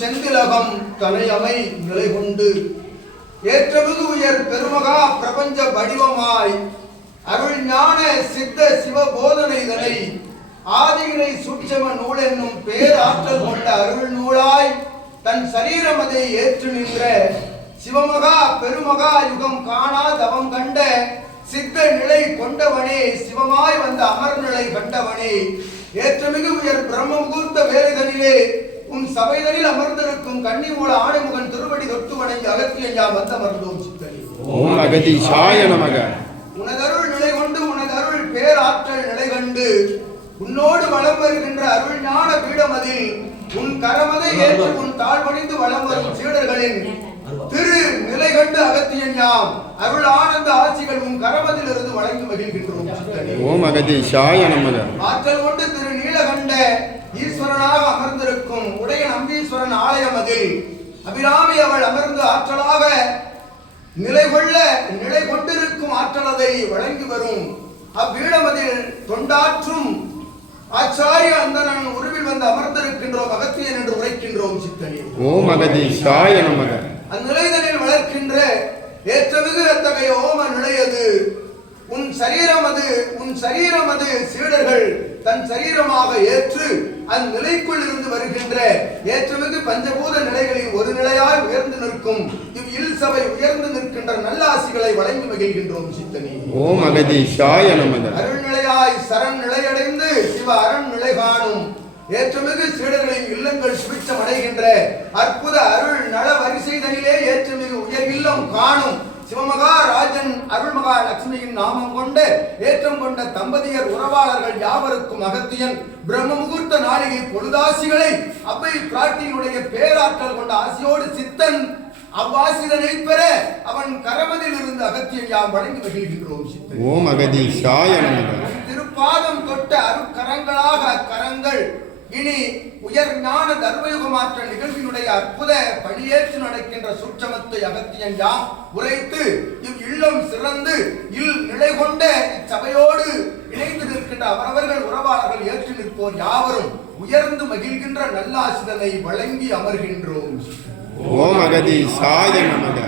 செந்திலகம் தனையமை நிலை கொண்டு ஏற்றமிகு உயர் பெருமகா பிரபஞ்ச வடிவமாய் அருள் ஞான சித்த சிவ போதனைதனை ஆதியினை சூட்சம நூல் என்னும் பேராற்றல் கொண்ட அருள் நூலாய் தன் சரீரமதை ஏற்று நின்ற சிவமகா பெருமகா யுகம் காணா தவம் கண்ட சித்த நிலை கொண்டவனே சிவமாய் வந்த அமர்நிலை கண்டவனே ஏற்றமிகு உயர் பிரம்ம முகூர்த்த வேலைதனிலே உன் சபைதனில் அமர்ந்திருக்கும் கன்னிமூல ஆணைமுகன் திருவடி தொட்டு வணங்கி அகத்தியா வந்தமர்ந்தோம் சித்தனி. ஓம் அகதீசாய நமக. உனதருள் நிலை கொண்டு உனதருள் பேராற்றல் நிலை கண்டு உன்னோடு வலம் வருகின்ற அருள் ஞான பீடமதில் உன் கரமதை ஏற்று உன் தாழ்வணிந்து வலம் வரும் சீடர்களின் திரு நிலை கண்டு அகத்தியாம் அருள் ஆனந்த ஆட்சிகள் உன் கரமதில் இருந்து வழங்கி மகிழ்கின்றோம் சித்தனி. ஓம் அகதீசாய நமக. ஆற்றல் கொண்டு திரு நீலகண்ட ஈஸ்வரனாக அமர்ந்திருக்கும் உடைய நம்பீஸ்வரன் ஆலயமதில் அபிராமி அவள் அமர்ந்து ஆற்றலாக நிலை கொண்டிருக்கும் ஆற்றலதை வழங்கி வரும் அவ்வீடமதில் தொண்டாற்றும் ஆச்சாரிய அந்தணன் உருவில் வந்து அமர்ந்திருக்கின்றோம் அகத்தியன் என்று உரைக்கின்றோம் சித்தனி. ஓம் அகதீசாய நமக. அந்நிலைதனில் வளர்க்கின்ற ஏற்றமிகு அத்தகைய ஓம நிலையது உன் சரீரம் அது சீடர்கள் தன் சரீரமாக ஏற்று அந்நிலைக்குள் இருந்து வருகின்ற ஏற்றமிகு பஞ்சபூத நிலைகளில் ஒரு நிலையாய் உயர்ந்து நிற்கும் இவ் இல் சபை உயர்ந்து நிற்கின்ற நல்லாசிகளை வழங்கி மகிழ்கின்றோம் சித்தனி. ஓம் அகதீசாய நமக. அருள் நிலையாய் சரண் நிலையடைந்து சிவ அரண் நிலை காணும் ஏற்றமிகு சீடர்களின் இல்லங்கள் சுபிட்சம் அடைகின்ற அற்புத அருள் நல வரிசைதனிலே ஏற்றமிகு உயர் இல்லம் காணும் சிவமகா ராஜன் அருள்மகா லட்சுமியின் நாமம் கொண்டு ஏற்றம் கொண்ட தம்பதியர் உறவாளர்கள் யாவருக்கும் அகத்தியன் பிரம்ம முகூர்த்த நாளிகை பொழுதாசிகளை அவ்வை பிராட்டியினுடைய பேராற்றல் கொண்ட ஆசியோடு சித்தன் அவ்வாசிதனை பெற அவன் கரமதில் இருந்து அகத்தியன் யாம் வழங்கி மகிழ்கின்றோம் சித்தன். ஓம் அகதீசாய நமக. திருப்பாதம் தொட்ட அருட்கரங்களாக அக்கரங்கள் இனி உயர் ஞான தர்மயுகமாற்ற நிகழ்வினுடைய அற்புத பணியேற்று நடக்கின்ற சூட்சமத்தை அகத்தியன் யாம் உரைத்து இவ் இல்லம் சிறந்து இல் நிலை கொண்ட இச்சபையோடு இணைந்து நிற்கின்ற அவரவர்கள் உறவாளர்கள் ஏற்று நிற்போர் யாவரும் உயர்ந்து மகிழ்கின்ற நல்லாசிதனை வழங்கி அமர்கின்றோம். ஓம் அகதீசாய நமக.